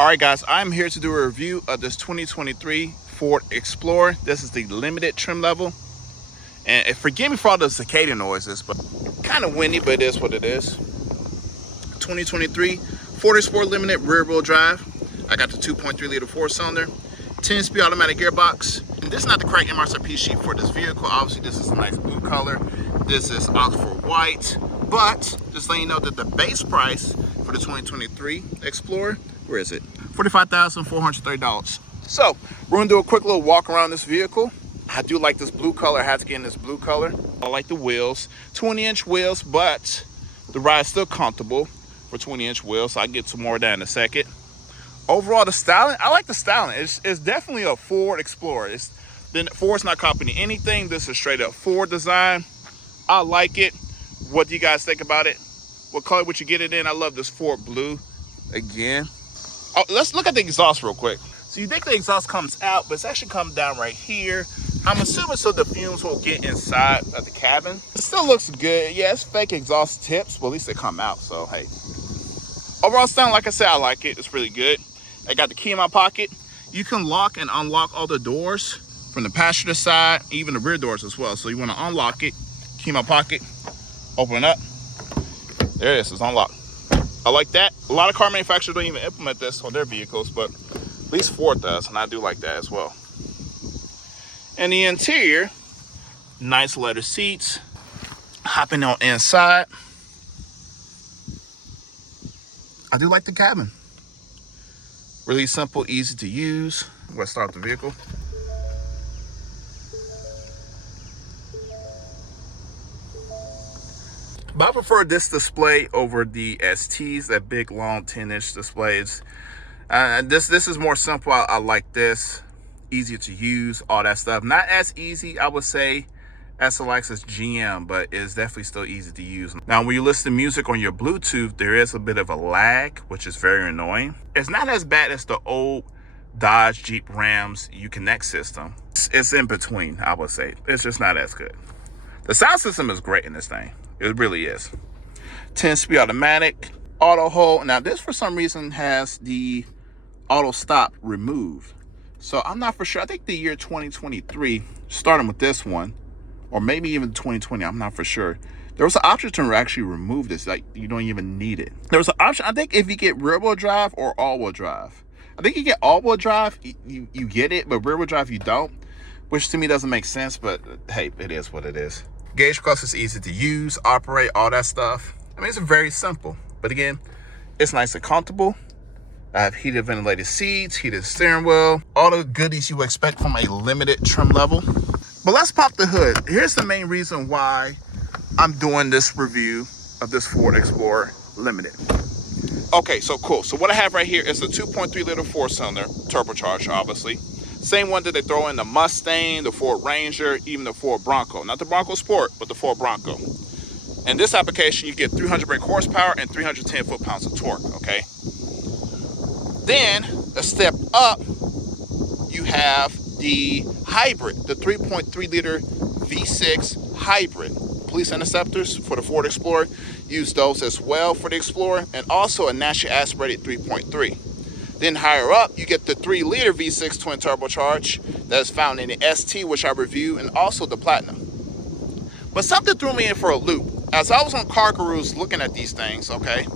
All right, guys, I'm here to do a review of this 2023 Ford Explorer. This is the limited trim level. And forgive me for all the cicada noises, but kind of windy, but it is what it is. 2023 Ford Explorer Limited rear wheel drive. I got the 2.3 liter 4-cylinder, 10-speed automatic gearbox. And this is not the correct MSRP sheet for this vehicle. Obviously, this is a nice blue color. This is Oxford white. But just letting you know that the base price for the 2023 Explorer, where is it? $45,430. So we're gonna do a quick little walk around this vehicle. I do like this blue color. I had to get in this blue color. I like the wheels, 20-inch wheels, but the ride's still comfortable for 20-inch wheels. So I can get some more of that in a second. Overall, the styling, I like the styling. It's definitely a Ford Explorer. Ford's not copying anything. This is straight up Ford design. I like it. What do you guys think about it? What color would you get it in? I love this Ford blue again. Oh, let's look at the exhaust real quick. So you think the exhaust comes out, but it's actually come down right here. I'm assuming so the fumes won't get inside of the cabin. It still looks good. Yeah, it's fake exhaust tips, but at least they come out, so hey. Overall sound, like I said, I like it. It's really good. I got the key in my pocket. You can lock and unlock all the doors from the passenger side, even the rear doors as well. So you want to unlock it, key in my pocket, open it up. There it is, it's unlocked. I like that. A lot of car manufacturers don't even implement this on their vehicles, but at least Ford does, and I do like that as well. And the interior, nice leather seats. Hopping on inside. I do like the cabin. Really simple, easy to use. I'm gonna start the vehicle. But I prefer this display over the STs, that big, long 10-inch displays. This is more simple. I like this. Easier to use, all that stuff. Not as easy, I would say, as the likes as GM, but it's definitely still easy to use. Now, when you listen to music on your Bluetooth, there is a bit of a lag, which is very annoying. It's not as bad as the old Dodge, Jeep, Rams Uconnect system. It's in between, I would say. It's just not as good. The sound system is great in this thing. It really is. 10-speed automatic, auto hold. Now, this for some reason has the auto stop removed. So I'm not for sure. I think the year 2023, starting with this one, or maybe even 2020, I'm not for sure. There was an option to actually remove this. Like, you don't even need it. There was an option, I think, if you get rear-wheel drive or all-wheel drive. I think you get all-wheel drive, you get it, but rear-wheel drive, you don't. Which to me doesn't make sense, but hey, it is what it is. Gauge cluster is easy to use, operate, all that stuff. I mean, it's very simple. But again, it's nice and comfortable. I have heated ventilated seats, heated steering wheel, all the goodies you would expect from a limited trim level. But let's pop the hood. Here's the main reason why I'm doing this review of this Ford Explorer Limited. Okay, so cool. So what I have right here is a 2.3 liter 4-cylinder, turbocharged, obviously. Same one that they throw in the Mustang, the Ford Ranger, even the Ford Bronco. Not the Bronco Sport, but the Ford Bronco. In this application, you get 300 brake horsepower and 310 foot-pounds of torque, okay? Then, a step up, you have the hybrid, the 3.3 liter V6 hybrid. Police interceptors for the Ford Explorer, use those as well for the Explorer, and also a naturally aspirated 3.3. Then higher up, you get the 3 liter V6 twin turbocharged that is found in the ST, which I review, and also the Platinum. But something threw me in for a loop. As I was on CarGurus looking at these things, okay,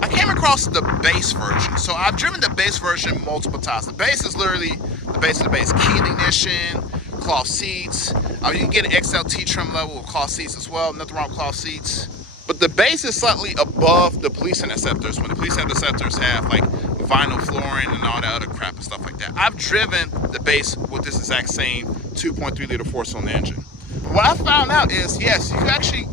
I came across the base version. So I've driven the base version multiple times. The base is literally the base of the base. Key ignition, cloth seats. You can get an XLT trim level with cloth seats as well. Nothing wrong with cloth seats. But the base is slightly above the police interceptors, when the police interceptors have like vinyl flooring and all that other crap and stuff like that. I've driven the base with this exact same 2.3 liter 4-cylinder engine. What I found out is, yes, you can actually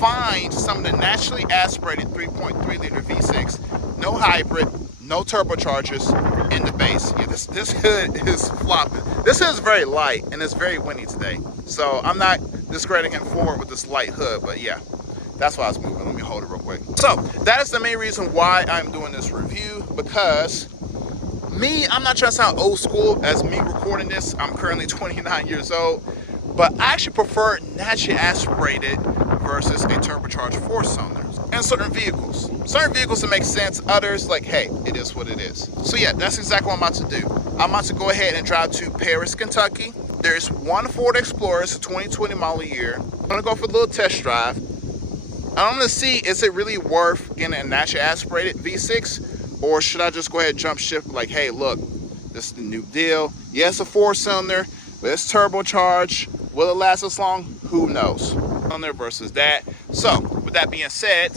find some of the naturally aspirated 3.3 liter V6, no hybrid, no turbochargers in the base. Yeah, this hood is flopping. This hood is very light and it's very windy today. So I'm not discrediting Ford with this light hood, but yeah. That's why I was moving. Let me hold it real quick. So that is the main reason why I'm doing this review, because I'm not trying to sound old school as me recording this. I'm currently 29 years old, but I actually prefer naturally aspirated versus a turbocharged 4-cylinder. and certain vehicles. Certain vehicles that make sense, others like, hey, it is what it is. So yeah, that's exactly what I'm about to do. I'm about to go ahead and drive to Paris, Kentucky. There's one Ford Explorer, it's a 2020 model year. I'm gonna go for a little test drive. I'm gonna see, is it really worth getting a naturally aspirated V6, or should I just go ahead and jump ship like, hey, look, this is the new deal. Yes, a 4-cylinder, but it's turbocharged. Will it last as long? Who knows? On there versus that. So with that being said,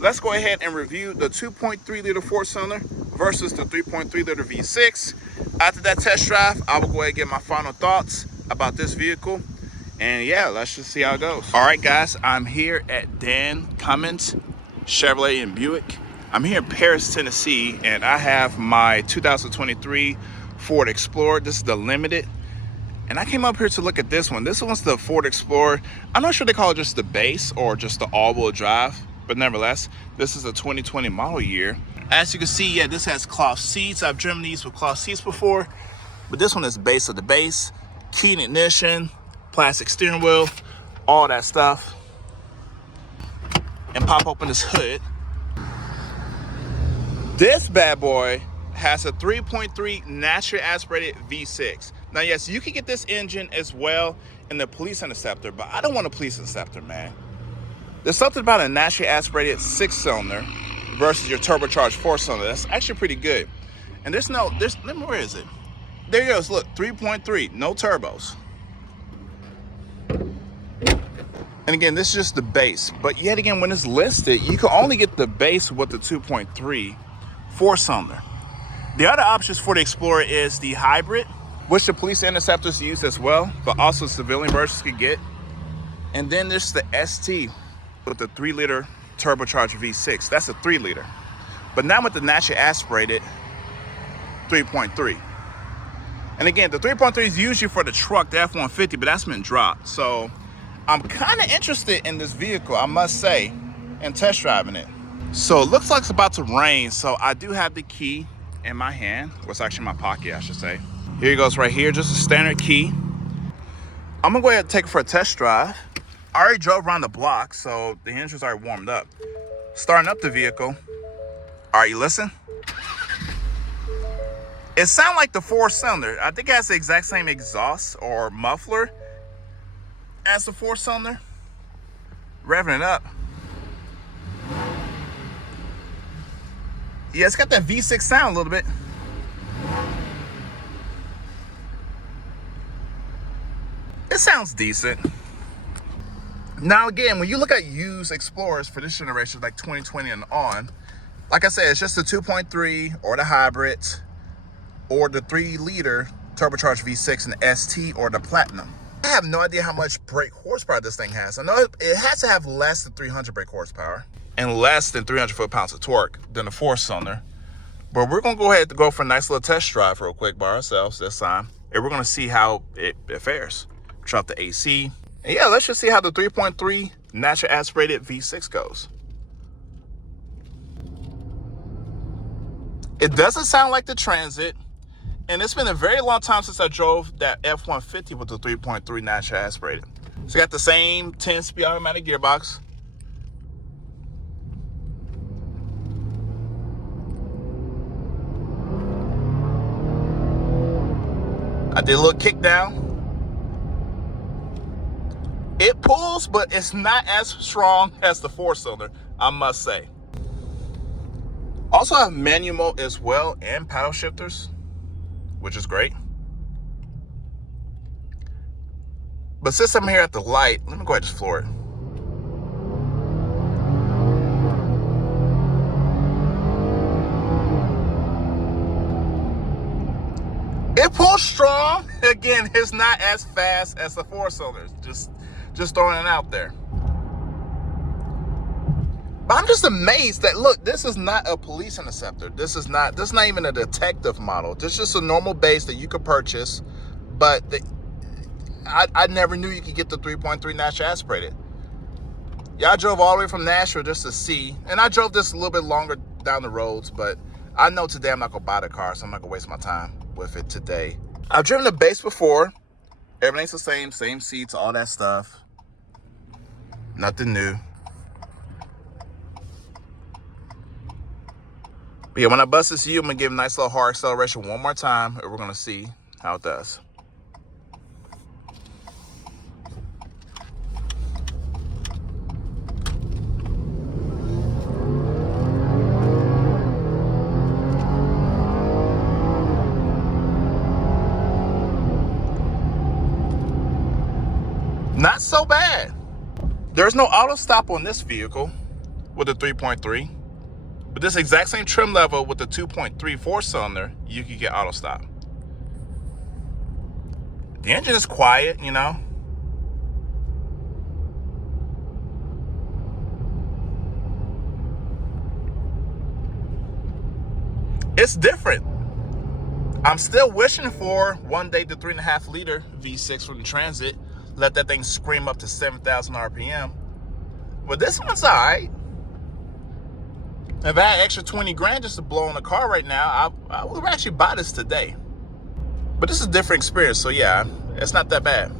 let's go ahead and review the 2.3 liter 4-cylinder versus the 3.3 liter V6. After that test drive, I will go ahead and get my final thoughts about this vehicle. And yeah, let's just see how it goes. All right, guys, I'm here at Dan Cummins Chevrolet and Buick. I'm here in Paris, Tennessee, and I have my 2023 Ford Explorer. This is the Limited. And I came up here to look at this one. This one's the Ford Explorer. I'm not sure they call it just the base or just the all-wheel drive, but nevertheless, this is a 2020 model year. As you can see, yeah, this has cloth seats. I've driven these with cloth seats before, but this one is base of the base. Key and ignition, plastic steering wheel, all that stuff. And pop open this hood. This bad boy has a 3.3 naturally aspirated V6. Now, yes, you can get this engine as well in the Police Interceptor, but I don't want a Police Interceptor, man. There's something about a naturally aspirated 6-cylinder versus your turbocharged 4-cylinder. That's actually pretty good. And where is it? There it goes, look, 3.3, no turbos. And again, this is just the base, but yet again, when it's listed, you can only get the base with the 2.3 4-cylinder. The other options for the Explorer is the hybrid, which the Police Interceptors use as well, but also civilian versions can get. And then there's the ST with the 3-liter turbocharged V6. That's a 3-liter. But now with the naturally aspirated 3.3. And again, the 3.3 is usually for the truck, the F-150, but that's been dropped. So I'm kind of interested in this vehicle, I must say, and test driving it. So it looks like it's about to rain, so I do have the key in my hand. Well, it's actually in my pocket, I should say. Here it goes right here, just a standard key. I'm gonna go ahead and take it for a test drive. I already drove around the block, so the engine's already warmed up. Starting up the vehicle. All right, you listen? It sounds like the 4-cylinder. I think it has the exact same exhaust or muffler as the 4-cylinder. Revving it up. Yeah, it's got that V6 sound a little bit. It sounds decent. Now again, when you look at used Explorers for this generation, like 2020 and on, like I said, it's just the 2.3 or the hybrid or the 3-liter turbocharged V6 and the ST or the Platinum. I have no idea how much brake horsepower this thing has. I know it has to have less than 300 brake horsepower and less than 300 foot-pounds of torque than the 4-cylinder. But we're gonna go ahead and go for a nice little test drive real quick by ourselves this time. And we're gonna see how it fares. Turn off the AC. And yeah, let's just see how the 3.3 naturally aspirated V6 goes. It doesn't sound like the Transit. And it's been a very long time since I drove that F-150 with the 3.3 naturally aspirated. So you got the same 10-speed automatic gearbox. I did a little kick down. It pulls, but it's not as strong as the 4-cylinder, I must say. Also have manual mode as well and paddle shifters, which is great. But since I'm here at the light, let me go ahead and just floor it. It pulls strong. Again, it's not as fast as the 4-cylinders. Just throwing it out there. But I'm just amazed that, look, this is not a Police Interceptor. This is not even a detective model. This is just a normal base that you could purchase. But I never knew you could get the 3.3 naturally aspirated. Yeah, I drove all the way from Nashville just to see. And I drove this a little bit longer down the roads, but I know today I'm not gonna buy the car, so I'm not gonna waste my time with it today. I've driven the base before. Everything's the same seats, all that stuff. Nothing new. But yeah, when I bust this U, I'm gonna give a nice little hard acceleration one more time, and we're gonna see how it does. Not so bad. There's no auto stop on this vehicle with the 3.3, but this exact same trim level with the 2.3 4-cylinder, you can get auto stop. The engine is quiet, you know. It's different. I'm still wishing for one day the 3.5 liter V6 from the Transit. Let that thing scream up to 7,000 RPM. But this one's all right. If I had extra 20 grand just to blow on the car right now, I would actually buy this today. But this is a different experience, so yeah, it's not that bad.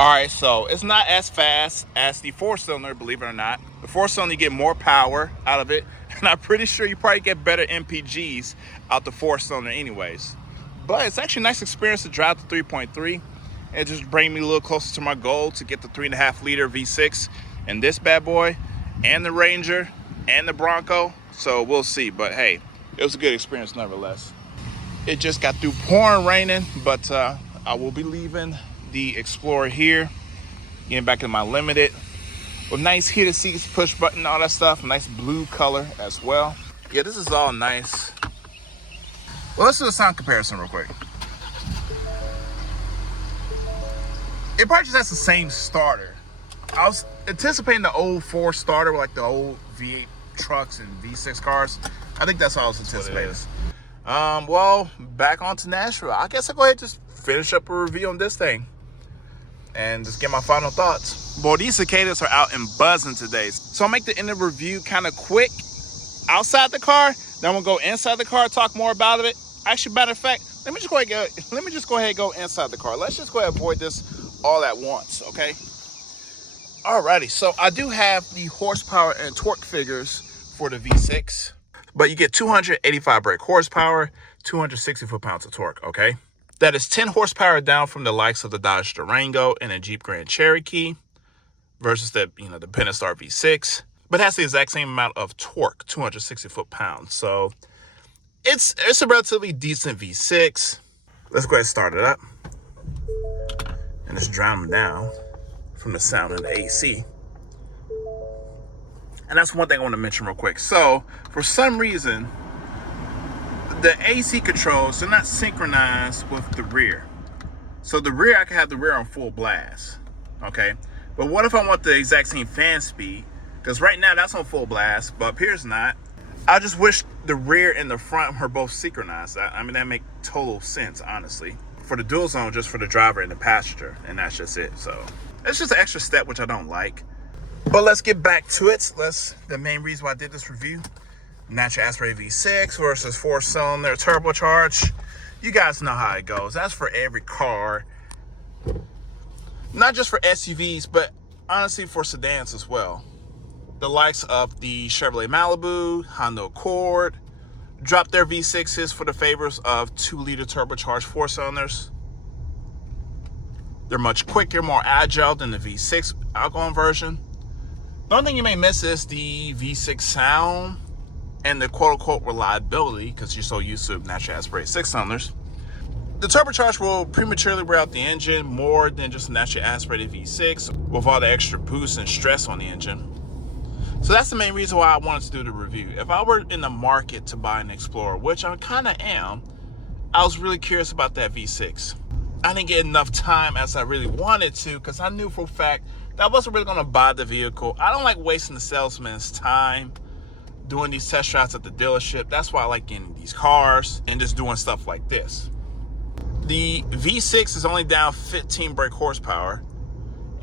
All right, so it's not as fast as the 4-cylinder, believe it or not. The 4-cylinder, you get more power out of it, and I'm pretty sure you probably get better MPGs out the 4-cylinder anyways. But it's actually a nice experience to drive the 3.3. It just brings me a little closer to my goal to get the 3.5 liter V6 and this bad boy, and the Ranger, and the Bronco. So we'll see, but hey, it was a good experience nevertheless. It just got through pouring raining, but I will be leaving the Explorer here, getting back in my Limited with nice heated seats, push button, all that stuff, nice blue color as well. Yeah, this is all nice. Well, let's do a sound comparison real quick. It probably just has the same starter. I was anticipating the old 4 starter with like the old V8 trucks and V6 cars. I think that's what I was anticipating. Well, back onto Nashville. I guess I'll go ahead and just finish up a review on this thing and just get my final thoughts. Boy, these cicadas are out and buzzing today. So I'll make the end of the review kind of quick outside the car. Then we'll go inside the car, talk more about it. Actually, matter of fact, let me just go ahead and go inside the car. Let's just go ahead and avoid this all at once, okay? Alrighty, so I do have the horsepower and torque figures for the V6, but you get 285 brake horsepower, 260 foot-pounds of torque, okay? That is 10 horsepower down from the likes of the Dodge Durango and the Jeep Grand Cherokee versus the Pentastar V6, but it has the exact same amount of torque, 260 foot-pounds. So it's a relatively decent V6. Let's go ahead and start it up and just drown them down from the sound of the AC. And that's one thing I want to mention real quick. So for some reason, the AC controls, they're not synchronized with the rear. So the rear, I can have the rear on full blast, okay? But what if I want the exact same fan speed? Because right now that's on full blast, but up here's not. I just wish the rear and the front were both synchronized. I mean, that makes total sense, honestly. For the dual zone, just for the driver and the passenger, and that's just it. So it's just an extra step, which I don't like. But let's get back to it. The main reason why I did this review, natural aspirated V6 versus 4-cylinder turbocharged. You guys know how it goes. That's for every car. Not just for SUVs, but honestly for sedans as well. The likes of the Chevrolet Malibu, Honda Accord, dropped their V6s for the favors of 2-liter turbocharged 4-cylinders. They're much quicker, more agile than the V6 outgoing version. The only thing you may miss is the V6 sound and the quote-unquote reliability, because you're so used to naturally aspirated 6-cylinders. The turbocharged will prematurely wear out the engine more than just a naturally aspirated V6 with all the extra boost and stress on the engine. So that's the main reason why I wanted to do the review. If I were in the market to buy an Explorer, which I kind of am, I was really curious about that V6. I didn't get enough time as I really wanted to, because I knew for a fact that I wasn't really going to buy the vehicle. I don't like wasting the salesman's time doing these test drives at the dealership. That's why I like getting these cars and just doing stuff like this. The V6 is only down 15 brake horsepower,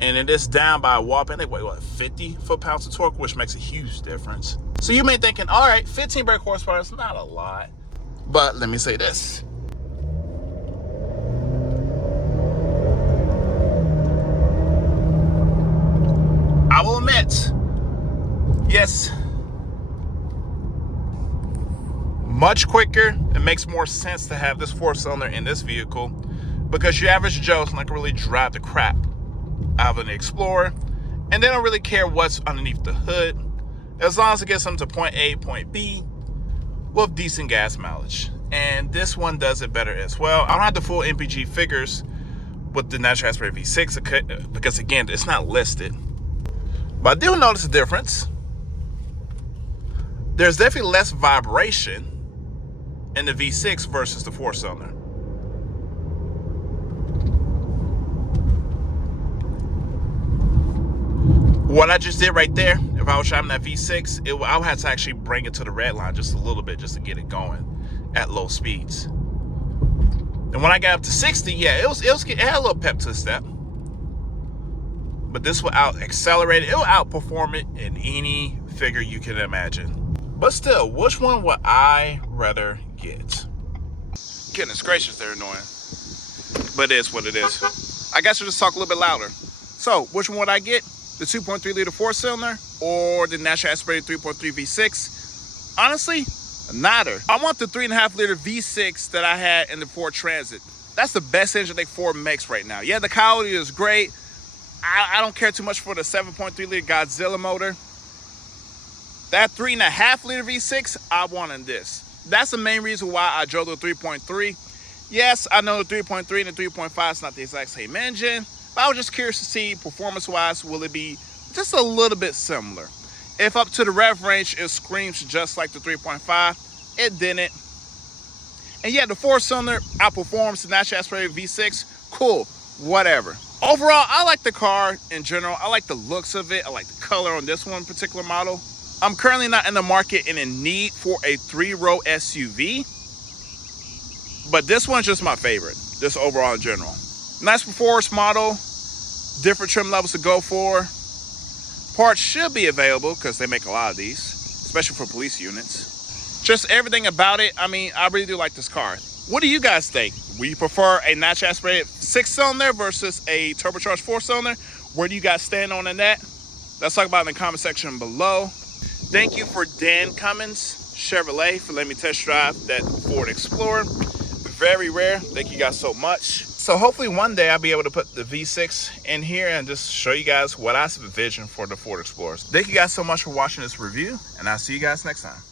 and it is down by a whopping, 50 foot-pounds of torque, which makes a huge difference. So you may be thinking, all right, 15 brake horsepower is not a lot. But let me say this. I will admit, yes, Much quicker. It makes more sense to have this 4-cylinder in this vehicle because your average Joe's not gonna really drive the crap out of an Explorer, and they don't really care what's underneath the hood as long as it gets them to point A, point B with decent gas mileage. And this one does it better as well. I don't have the full MPG figures with the natural aspirated V6 because again, it's not listed. But I do notice a difference. There's definitely less vibration in the V6 versus the 4-cylinder. What I just did right there, if I was driving that V6, I would have to actually bring it to the red line just a little bit just to get it going at low speeds. And when I got up to 60, yeah, it had a little pep to the step. But this will accelerate it. It will outperform it in any figure you can imagine. But still, which one would I rather get? Goodness gracious, they're annoying. But it is what it is. I guess we'll just talk a little bit louder. So, which one would I get? The 2.3 liter 4-cylinder or the naturally aspirated 3.3 V6? Honestly, neither. I want the 3.5 liter V6 that I had in the Ford Transit. That's the best engine I think Ford makes right now. Yeah, the quality is great. I don't care too much for the 7.3 liter Godzilla motor. That 3.5 liter V6, I want in this. That's the main reason why I drove the 3.3. Yes, I know the 3.3 and the 3.5 is not the exact same engine, but I was just curious to see performance-wise, will it be just a little bit similar? If up to the rev range, it screams just like the 3.5, it didn't. And yeah, the 4-cylinder outperforms the naturally aspirated V6. Cool, whatever. Overall, I like the car in general. I like the looks of it. I like the color on this one particular model. I'm currently not in the market and in need for a 3-row SUV, but this one's just my favorite, just overall in general. Nice performance model, different trim levels to go for. Parts should be available because they make a lot of these, especially for police units. Just everything about it, I mean, I really do like this car. What do you guys think? Would you prefer a naturally aspirated 6-cylinder versus a turbocharged 4-cylinder? Where do you guys stand on that? Let's talk about it in the comment section below. Thank you for Dan Cummins Chevrolet for letting me test drive that Ford Explorer. Very rare. Thank you guys so much. So hopefully one day I'll be able to put the V6 in here and just show you guys what I envision for the Ford Explorer. Thank you guys so much for watching this review, and I'll see you guys next time.